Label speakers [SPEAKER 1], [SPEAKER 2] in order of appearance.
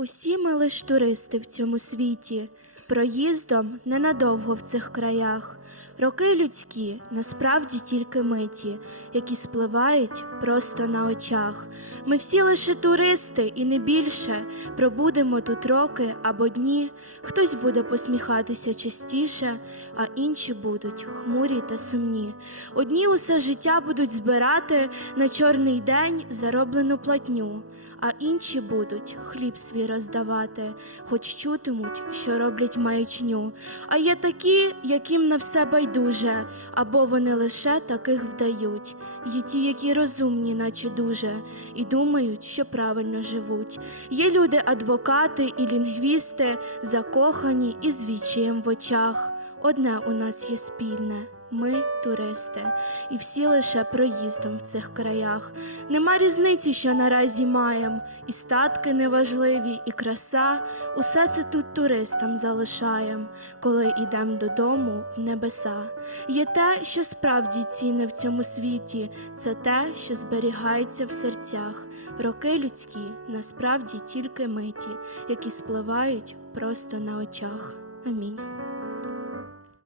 [SPEAKER 1] Усі ми лиш туристи в цьому світі, проїздом ненадовго в цих краях. Роки людські насправді тільки миті, які спливають просто на очах. Ми всі лише туристи і не більше. Пробудемо тут роки або дні. Хтось буде посміхатися частіше, а інші будуть хмурі та сумні. Одні усе життя будуть збирати на чорний день зароблену платню, а інші будуть хліб свій роздавати, хоч чутимуть, що роблять маячню. А є такі, яким на все байдуже, або вони лише таких вдають. Є ті, які розумні, наче дуже, і думають, що правильно живуть. Є люди, адвокати і лінгвісти, закохані і з відчаєм в очах. Одне у нас є спільне. Ми туристи, і всі лише проїздом в цих краях. Нема різниці, що наразі маєм, і статки неважливі, і краса. Усе це тут туристам залишаєм, коли йдем додому в небеса. Є те, що справді цінне в цьому світі, це те, що зберігається в серцях. Роки людські насправді тільки миті, які спливають просто на очах. Амінь.